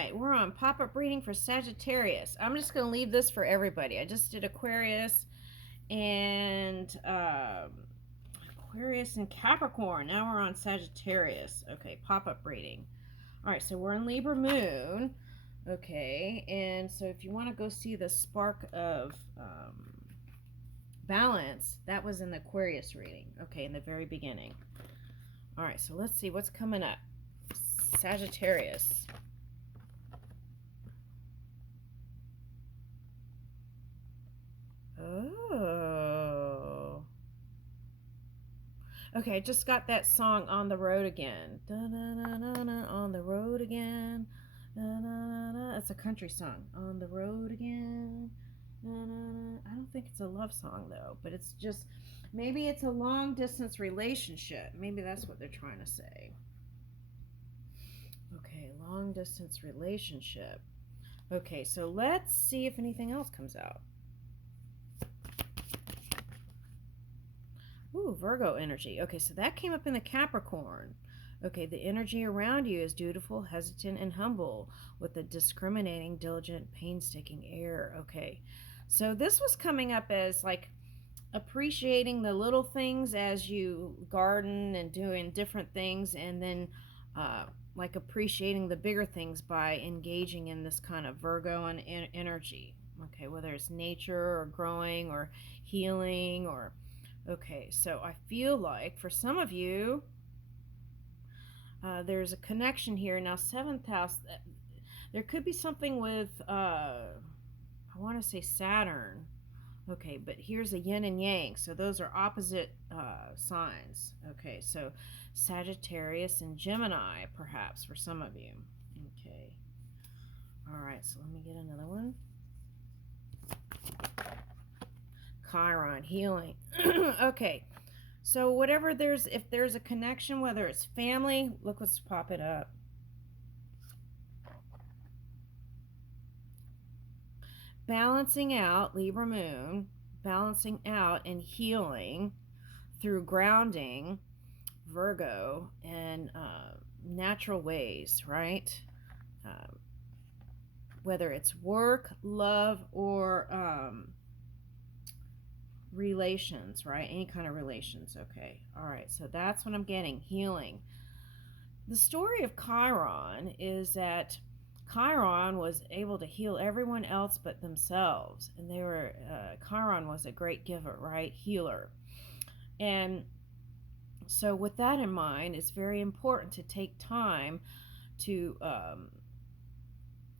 right, we're on pop-up reading for Sagittarius. I'm just going to leave this for everybody. I just did Aquarius and Capricorn. Now we're on Sagittarius. Okay, pop-up reading. All right, so we're in Libra moon. Okay, and so if you want to go see the spark of balance, that was in the Aquarius reading. Okay, in the very beginning. All right, so let's see what's coming up. Sagittarius. Oh. Okay, I just got that song On the Road Again. Da-na-na-na-na, on the road again. Da-na-na-na. It's a country song. On the road again. Da-na-na. I don't think it's a love song though, but it's just, maybe it's a long distance relationship. Maybe that's what they're trying to say. Okay, long distance relationship. Okay, so let's see if anything else comes out. Ooh, Virgo energy. Okay, so that came up in the Capricorn. Okay, the energy around you is dutiful, hesitant, and humble with a discriminating, diligent, painstaking air. Okay, so this was coming up as like appreciating the little things as you garden and doing different things, and then like appreciating the bigger things by engaging in this kind of Virgo and energy. Okay, whether it's nature or growing or healing or okay, so I feel like for some of you, there's a connection here. Now, seventh house, there could be something with, I want to say Saturn. Okay, but here's a yin and yang. So those are opposite signs. Okay, so Sagittarius and Gemini, perhaps, for some of you. Okay. All right, so let me get another one. Chiron, healing. Okay, so whatever if there's a connection, whether it's family, look what's popping up. Balancing out, Libra moon, balancing out and healing through grounding, Virgo, and natural ways, right? Whether it's work, love, or relations, right? Any kind of relations. Okay, all right, so that's what I'm getting. Healing. The story of Chiron is that Chiron was able to heal everyone else but themselves, and they were Chiron was a great giver, right? Healer. And so with that in mind, it's very important to take time to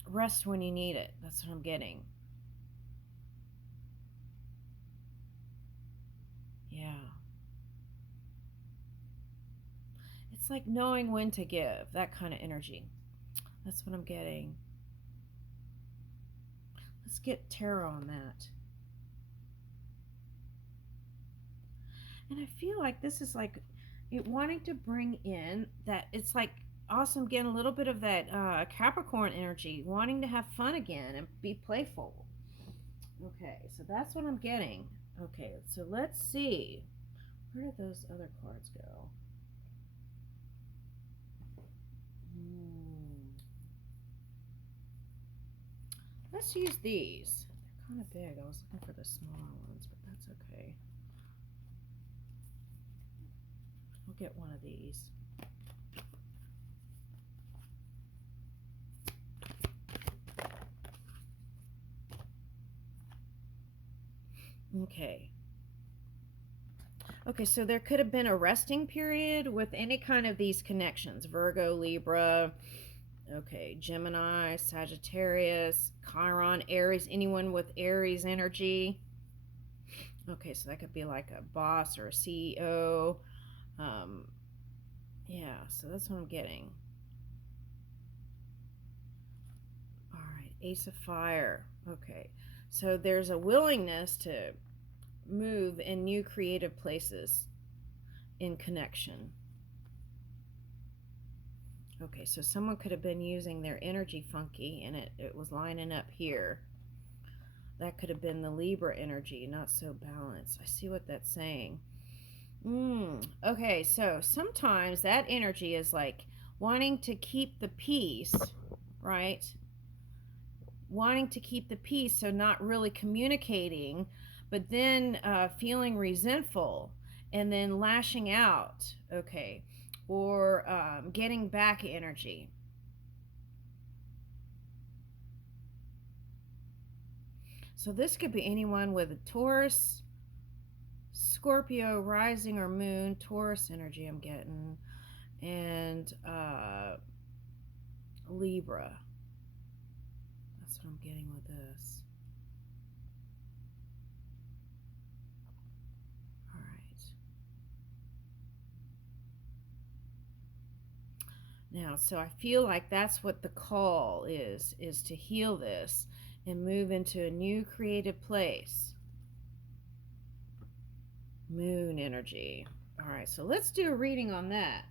rest when you need it. That's what I'm getting. Yeah. It's like knowing when to give, that kind of energy. That's what I'm getting. Let's get tarot on that. And I feel like this is like it wanting to bring in that it's like awesome getting a little bit of that Capricorn energy, wanting to have fun again and be playful. Okay, so that's what I'm getting. Okay, so let's see. Where did those other cards go? Let's use these. They're kind of big. I was looking for the smaller ones, but that's okay. We'll get one of these. Okay. Okay, so there could have been a resting period with any kind of these connections. Virgo, Libra, okay, Gemini, Sagittarius, Chiron, Aries, anyone with Aries energy. Okay, so that could be like a boss or a CEO. Yeah, so that's what I'm getting. All right, Ace of Fire. Okay, so there's a willingness to move in new creative places in connection. Okay, so someone could have been using their energy funky and it was lining up here. That could have been the Libra energy, not so balanced. I see what that's saying. Okay, so sometimes that energy is like wanting to keep the peace right? Wanting to keep the peace, so not really communicating, but then feeling resentful and then lashing out, okay, or getting back energy. So this could be anyone with a Taurus, Scorpio rising or moon, Taurus energy I'm getting, and Libra. That's what I'm getting with this. All right. Now, so I feel like that's what the call is to heal this and move into a new creative place. Moon energy. All right, so let's do a reading on that.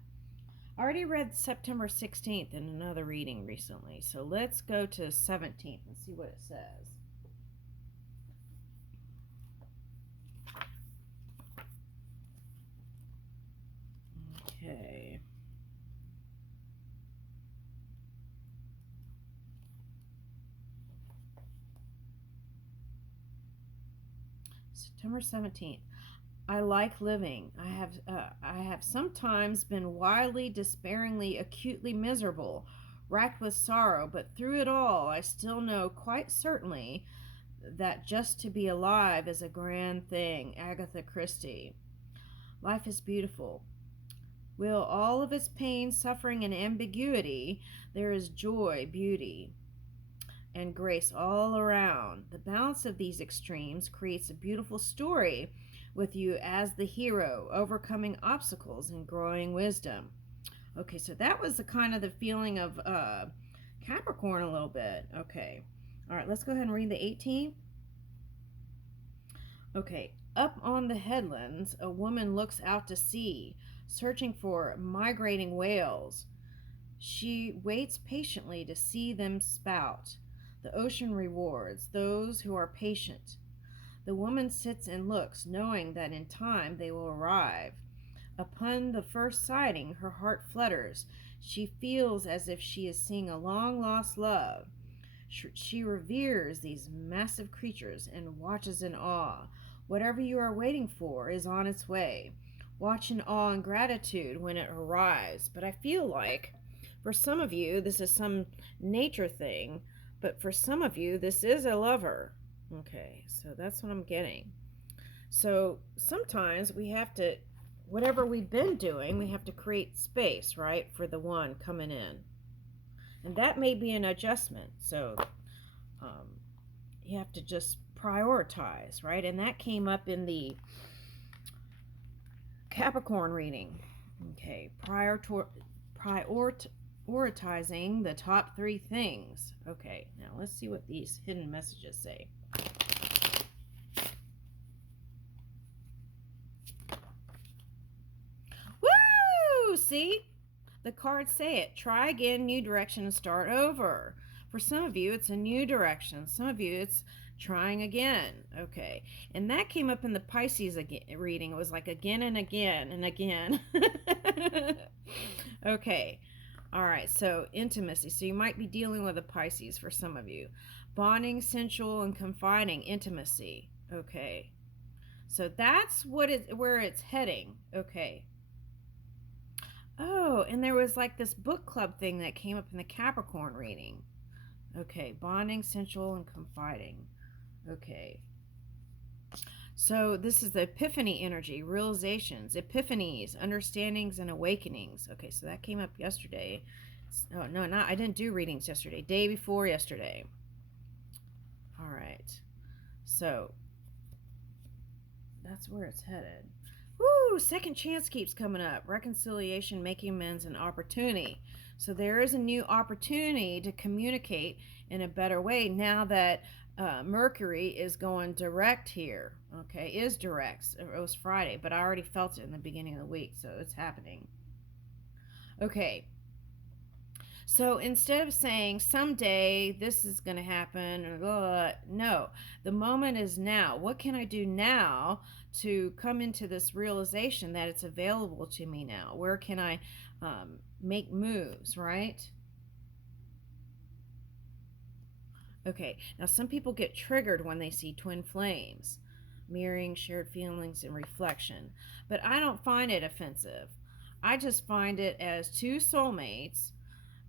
I already read September 16th in another reading recently, so let's go to 17th and see what it says. Okay. September 17th. I like living. I have sometimes been wildly, despairingly, acutely miserable, racked with sorrow, but through it all I still know quite certainly that just to be alive is a grand thing. Agatha Christie. Life is beautiful. With all of its pain, suffering, and ambiguity, there is joy, beauty, and grace all around. The balance of these extremes creates a beautiful story with you as the hero, overcoming obstacles and growing wisdom. Okay, so that was the kind of the feeling of Capricorn a little bit. Okay. All right, let's go ahead and read the 18th. Okay. Up on the headlands, a woman looks out to sea, searching for migrating whales. She waits patiently to see them spout. The ocean rewards those who are patient. The woman sits and looks, knowing that in time they will arrive. Upon the first sighting, her heart flutters. She feels as if she is seeing a long lost love. She reveres these massive creatures and watches in awe. Whatever you are waiting for is on its way. Watch in awe and gratitude when it arrives. But I feel like for some of you, this is some nature thing, but for some of you, this is a lover. Okay, so that's what I'm getting. So sometimes we have to, whatever we've been doing, we have to create space, right, for the one coming in. And that may be an adjustment. So you have to just prioritize, right? And that came up in the Capricorn reading. Okay, prioritizing the top 3 things. Okay, now let's see what these hidden messages say. Woo! See? The cards say it. Try again, new direction, and start over. For some of you, it's a new direction. Some of you, it's trying again. Okay. And that came up in the Pisces reading. It was like again and again and again. Okay. All right. So, intimacy. So, you might be dealing with a Pisces for some of you. Bonding, sensual, and confiding. Intimacy. Okay. So, that's where it's heading. Okay. Oh, and there was like this book club thing that came up in the Capricorn reading. Okay, bonding, sensual, and confiding. Okay. So this is the epiphany energy, realizations, epiphanies, understandings, and awakenings. Okay, so that came up yesterday. Oh, no, not, I didn't do readings yesterday. Day before yesterday. All right. So that's where it's headed. Woo! Second chance keeps coming up. Reconciliation, making amends, and opportunity. So there is a new opportunity to communicate in a better way now that Mercury is going direct here. Okay, is direct. It was Friday, but I already felt it in the beginning of the week, so it's happening. Okay. So instead of saying someday this is going to happen, or no, the moment is now. What can I do now to come into this realization that it's available to me now? Where can I make moves, right? Okay, now some people get triggered when they see twin flames, mirroring shared feelings and reflection, but I don't find it offensive. I just find it as two soulmates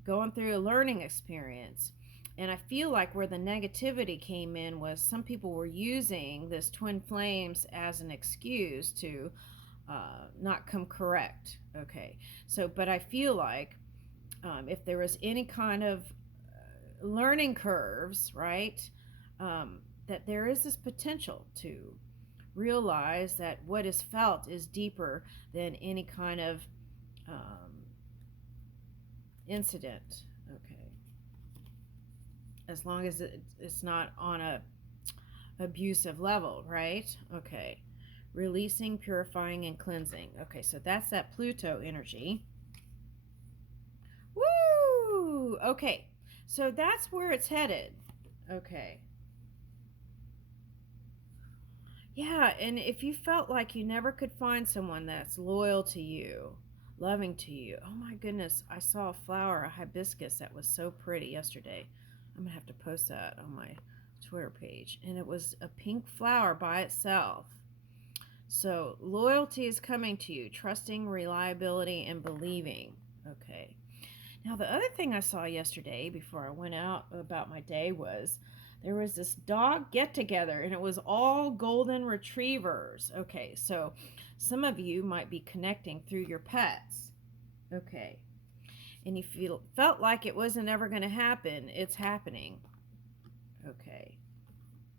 going through a learning experience. And I feel like where the negativity came in was some people were using this twin flames as an excuse to not come correct. Okay, so, but I feel like if there was any kind of learning curves, right, that there is this potential to realize that what is felt is deeper than any kind of incident. Okay, as long as it's not on a abusive level, right? Okay, releasing, purifying, and cleansing. Okay, so that's that Pluto energy. Woo! Okay, so that's where it's headed. Okay. Yeah, and if you felt like you never could find someone that's loyal to you, loving to you, oh my goodness, I saw a flower, a hibiscus that was so pretty yesterday. I'm gonna have to post that on my Twitter page. And it was a pink flower by itself. So loyalty is coming to you, trusting, reliability, and believing. Okay. Now, the other thing I saw yesterday before I went out about my day was there was this dog get together and it was all golden retrievers. Okay, so some of you might be connecting through your pets. Okay, and if you felt like it wasn't ever going to happen, it's happening. Okay,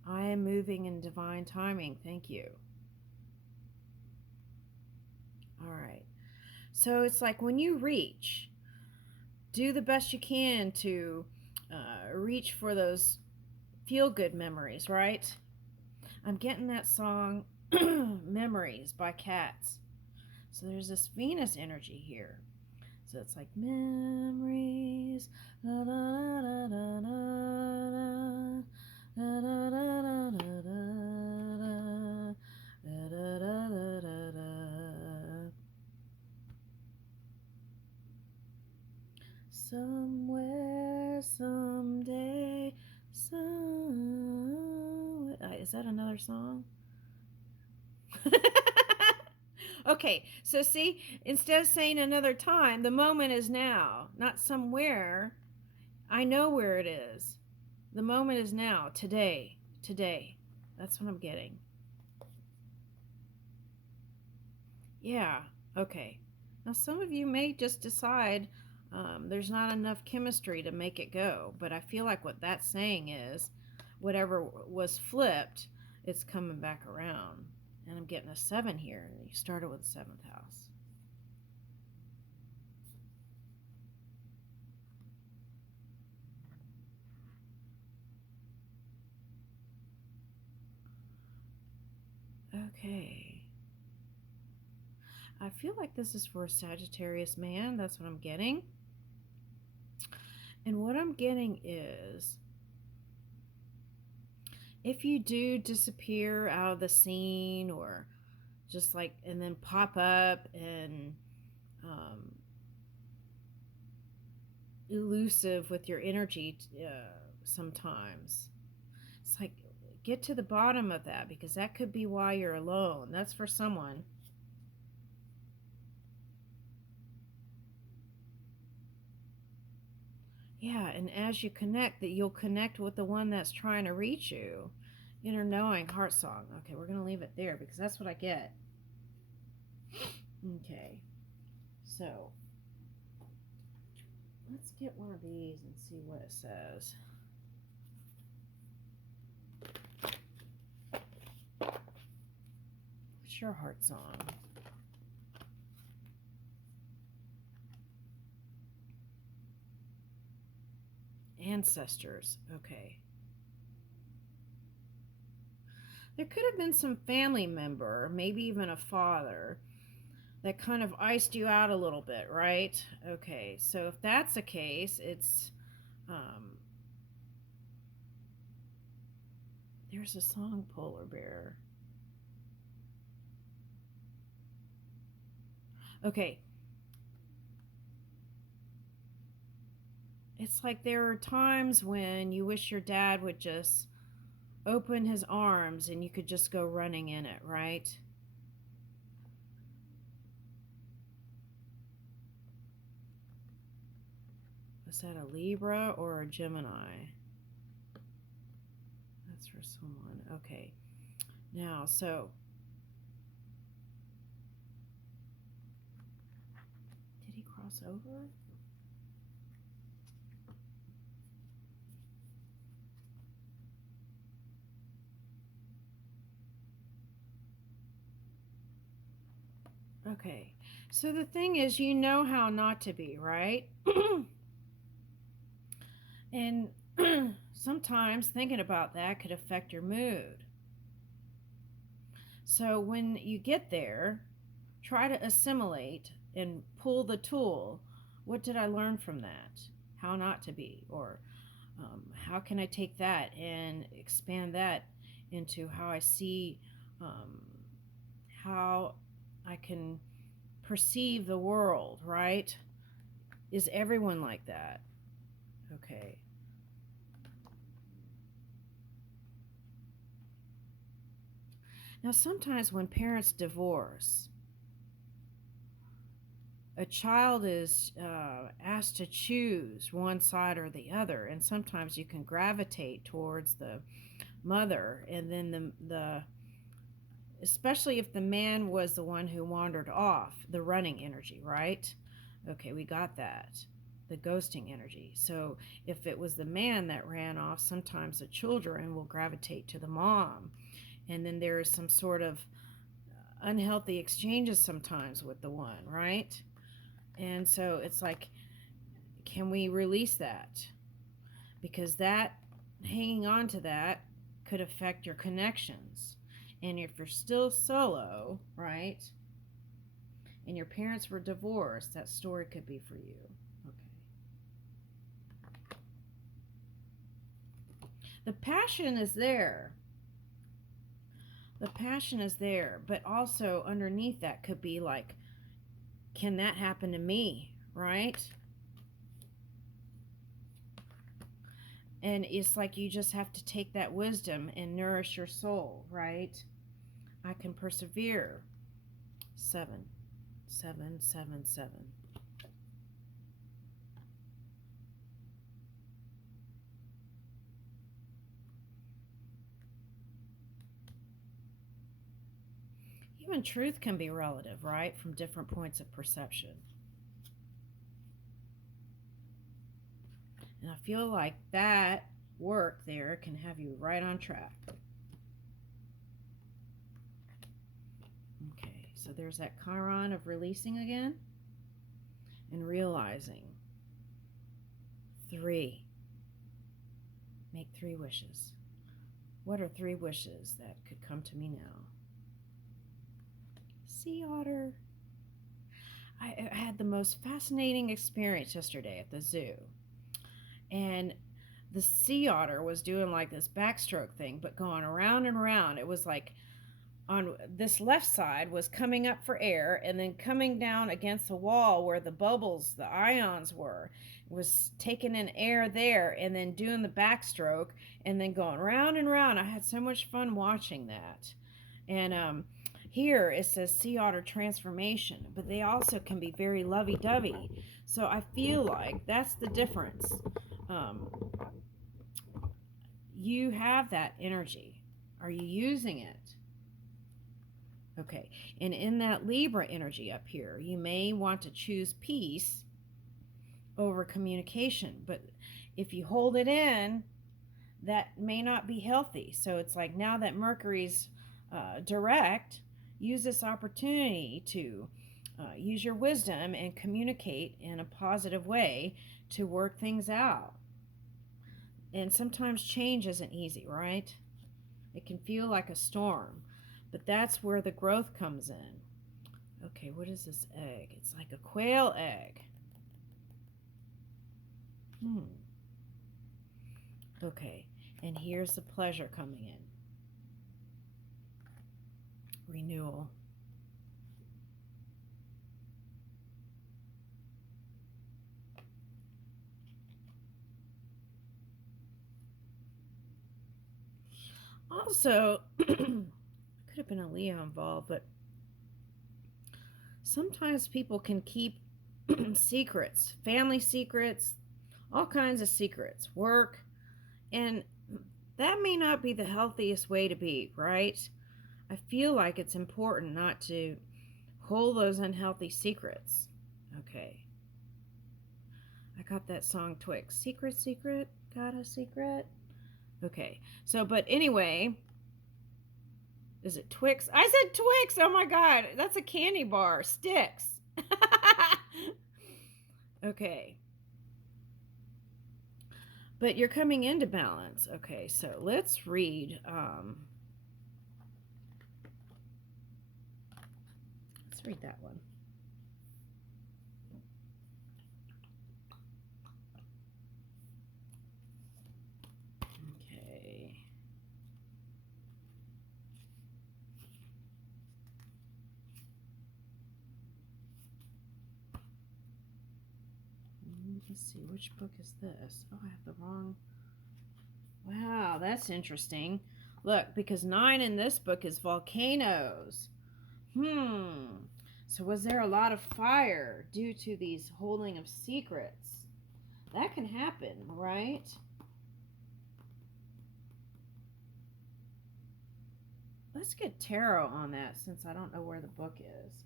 I am moving in divine timing. Thank you. All right, so it's like when you reach, do the best you can to reach for those feel good memories, right? I'm getting that song Memories by Cats. So there's this Venus energy here. So it's like memories. La, la, la, la, la, la, la, la, la, la, somewhere, someday, some. Is that another song? Okay, so see, instead of saying another time, the moment is now, not somewhere. I know where it is. The moment is now, today, today. That's what I'm getting. Yeah, okay. Now, some of you may just decide there's not enough chemistry to make it go, but I feel like what that's saying is whatever was flipped, it's coming back around. And I'm getting a 7 here. You started with the 7th house. Okay. I feel like this is for a Sagittarius man. That's what I'm getting. And what I'm getting is if you do disappear out of the scene or just like and then pop up and elusive with your energy sometimes, it's like get to the bottom of that because that could be why you're alone. That's for someone. Yeah, and as you connect, that you'll connect with the one that's trying to reach you. Inner knowing, heart song. Okay, we're gonna leave it there because that's what I get. Okay, so let's get one of these and see what it says. What's your heart song? Ancestors. Okay. There could have been some family member, maybe even a father, that kind of iced you out a little bit, right? Okay, so if that's the case, it's there's a song, Polar Bear. Okay, it's like there are times when you wish your dad would just open his arms and you could just go running in it, right? Was that a Libra or a Gemini? That's for someone. Okay. Now, so did he cross over? Okay. So the thing is, you know how not to be, right? And sometimes thinking about that could affect your mood. So when you get there, try to assimilate and pull the tool. What did I learn from that? How not to be? Or how can I take that and expand that into how I see, um, how I can perceive the world, right? Is everyone like that? Okay. Now, sometimes when parents divorce, a child is asked to choose one side or the other, and sometimes you can gravitate towards the mother, and then the especially if the man was the one who wandered off, the running energy, right? Okay, we got that. The ghosting energy. So if it was the man that ran off, sometimes the children will gravitate to the mom. And then there is some sort of unhealthy exchanges sometimes with the one, right? And so it's like, can we release that? Because that, hanging on to that, could affect your connections. And if you're still solo, right, and your parents were divorced, that story could be for you. Okay. The passion is there. The passion is there, but also underneath that could be like, can that happen to me, right? And it's like you just have to take that wisdom and nourish your soul, right? I can persevere. 7, 7, 7, 7. Even truth can be relative, right? From different points of perception. And I feel like that work there can have you right on track. Okay, so there's that Chiron of releasing again and realizing. 3. Make 3 wishes. What are 3 wishes that could come to me now? Sea otter. I had the most fascinating experience yesterday at the zoo. And the sea otter was doing like this backstroke thing, but going around and around. It was like on this left side was coming up for air and then coming down against the wall where the bubbles, the ions were, was taking in air there and then doing the backstroke and then going round and round. I had so much fun watching that. And here it says sea otter transformation, but they also can be very lovey-dovey. So I feel like that's the difference. Um, you have that energy. Are you using it? Okay, and in that Libra energy up here, you may want to choose peace over communication, but if you hold it in, that may not be healthy. So it's like now that Mercury's direct, use this opportunity to use your wisdom and communicate in a positive way to work things out. And sometimes change isn't easy, right? It can feel like a storm, but that's where the growth comes in. Okay, what is this egg? It's like a quail egg. Okay, and here's the pleasure coming in. Renewal. Also, could have been a Leo involved, but sometimes people can keep secrets, family secrets, all kinds of secrets, work, and that may not be the healthiest way to be, right? I feel like it's important not to hold those unhealthy secrets. Okay. I got that song Twix. Secret, secret, got a secret. Okay. So, but anyway, is it Twix? I said Twix. Oh my God. That's a candy bar. Sticks. Okay. But you're coming into balance. Okay. So let's read. Let's read that one. Okay. Let's see, which book is this? Oh, I have the wrong. Wow, that's interesting. Look, because 9 in this book is volcanoes. So was there a lot of fire due to these holding of secrets? That can happen, right? Let's get tarot on that since I don't know where the book is.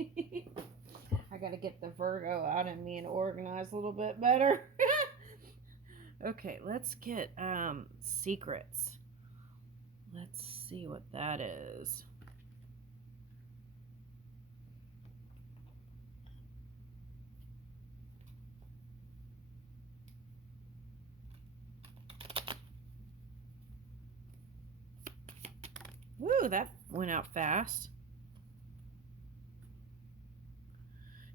Okay. I got to get the Virgo out of me and organize a little bit better. Okay, let's get secrets. Let's see what that is. Woo, that went out fast.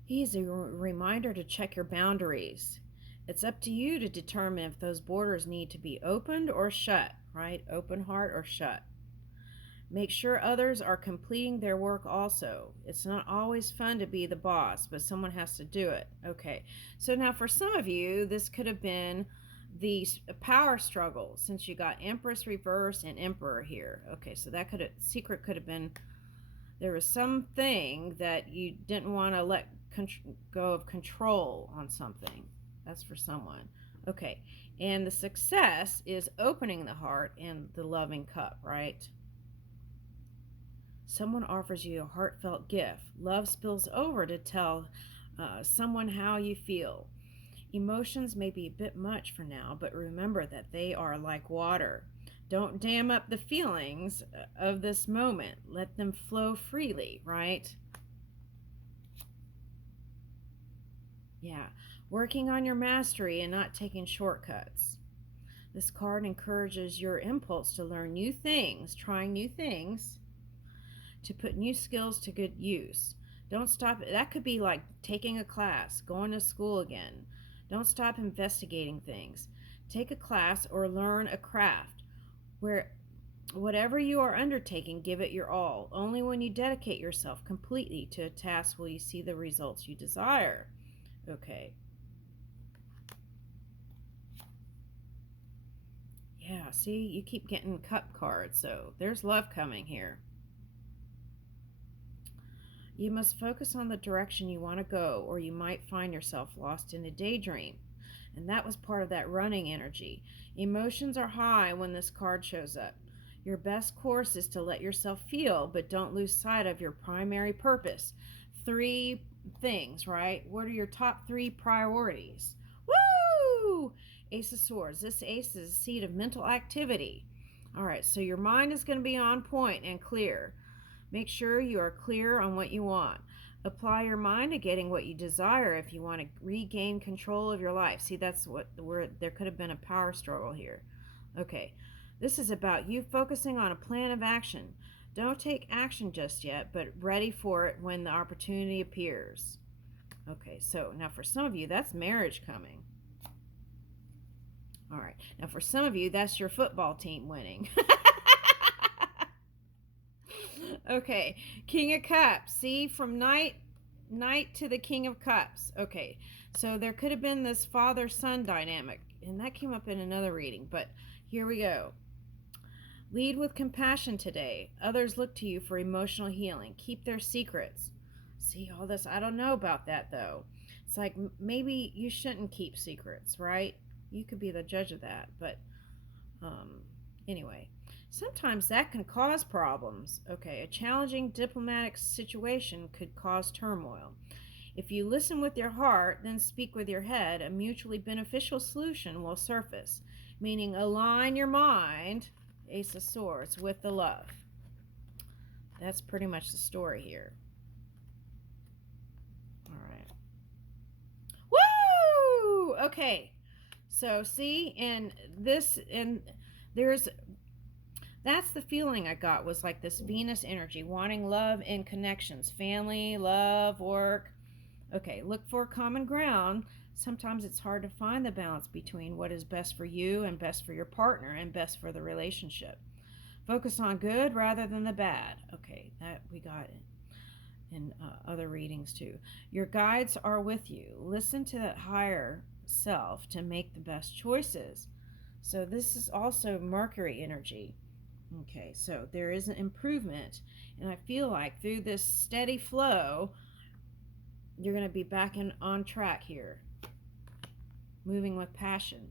He's a reminder to check your boundaries. It's up to you to determine if those borders need to be opened or shut, right? Open heart or shut. Make sure others are completing their work also. It's not always fun to be the boss, but someone has to do it. Okay, so now for some of you, this could have been the power struggle since you got Empress reverse and Emperor here. Okay, so that secret could have been there was something that you didn't want to let go of control on something. That's for someone. Okay, and the success is opening the heart and the loving cup, right? Someone offers you a heartfelt gift. Love spills over to tell someone how you feel. Emotions may be a bit much for now, but remember that they are like water. Don't dam up the feelings of this moment. Let them flow freely, right? Yeah. Working on your mastery and not taking shortcuts. This card encourages your impulse to learn new things, trying new things, to put new skills to good use. Don't stop. That could be like taking a class, going to school again. Don't stop investigating things. Take a class or learn a craft. Where whatever you are undertaking, give it your all. Only when you dedicate yourself completely to a task will you see the results you desire. Okay. Yeah, see, you keep getting cup cards, so there's love coming here. You must focus on the direction you want to go, or you might find yourself lost in a daydream. And that was part of that running energy. Emotions are high when this card shows up. Your best course is to let yourself feel, but don't lose sight of your primary purpose. 3 things, right? What are your top 3 priorities? Woo! Ace of Swords. This ace is a seed of mental activity. All right, so your mind is going to be on point and clear. Make sure you are clear on what you want. Apply your mind to getting what you desire if you want to regain control of your life. See, that's where there could have been a power struggle here. Okay, this is about you focusing on a plan of action. Don't take action just yet, but ready for it when the opportunity appears. Okay, so now for some of you, that's marriage coming. All right, now for some of you, that's your football team winning. Okay, King of Cups. See, from knight to the King of Cups. Okay, so there could have been this father-son dynamic and that came up in another reading, but here we go. Lead with compassion today. Others look to you for emotional healing. Keep their secrets. See, all this, I don't know about that though. It's like maybe you shouldn't keep secrets, right? You could be the judge of that, but um, anyway, sometimes that can cause problems. Okay, a challenging diplomatic situation could cause turmoil. If you listen with your heart, then speak with your head, a mutually beneficial solution will surface, meaning align your mind, Ace of Swords, with the love. That's pretty much the story here. All right. Woo! Okay. So see, and there's that's the feeling I got, was like this Venus energy, wanting love and connections, family, love, work. Okay, look for common ground. Sometimes it's hard to find the balance between what is best for you and best for your partner and best for the relationship. Focus on good rather than the bad. Okay, that we got in other readings too. Your guides are with you. Listen to that higher self to make the best choices. So this is also Mercury energy. Okay, so there is an improvement, and I feel like through this steady flow, you're going to be back on track here, moving with passion.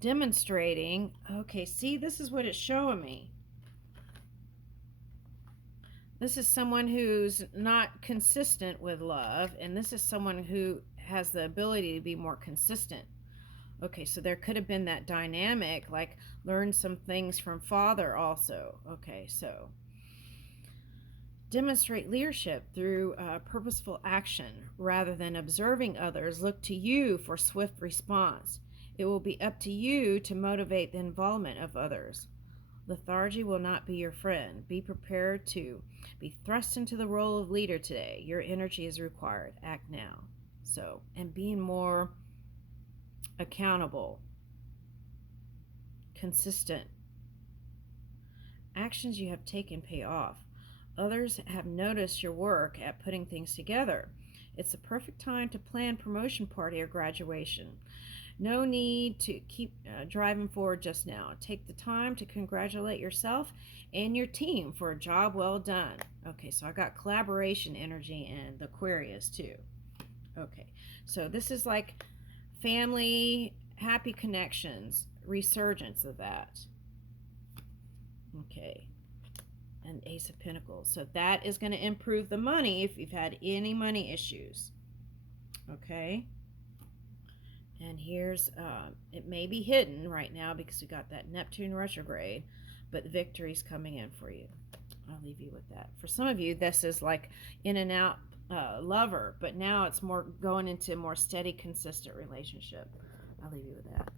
Demonstrating, okay, see, this is what it's showing me. This is someone who's not consistent with love, and this is someone who has the ability to be more consistent. Okay, so there could have been that dynamic, like learn some things from father also. Okay, so demonstrate leadership through purposeful action rather than observing others. Look to you for swift response. It will be up to you to motivate the involvement of others. Lethargy will not be your friend. Be prepared to be thrust into the role of leader today. Your energy is required. Act now. So, and being more accountable, consistent. Actions you have taken pay off. Others have noticed your work at putting things together. It's the perfect time to plan promotion party or graduation. No need to keep driving forward just now. Take the time to congratulate yourself and your team for a job well done. Okay, so I got collaboration energy and the Aquarius too. Okay, so this is like family, happy connections, resurgence of that. Okay, and Ace of Pentacles. So that is going to improve the money if you've had any money issues. Okay. And here's, it may be hidden right now because we got that Neptune retrograde, but the victory's coming in for you. I'll leave you with that. For some of you, this is like in and out lover, but now it's more going into a more steady, consistent relationship. I'll leave you with that.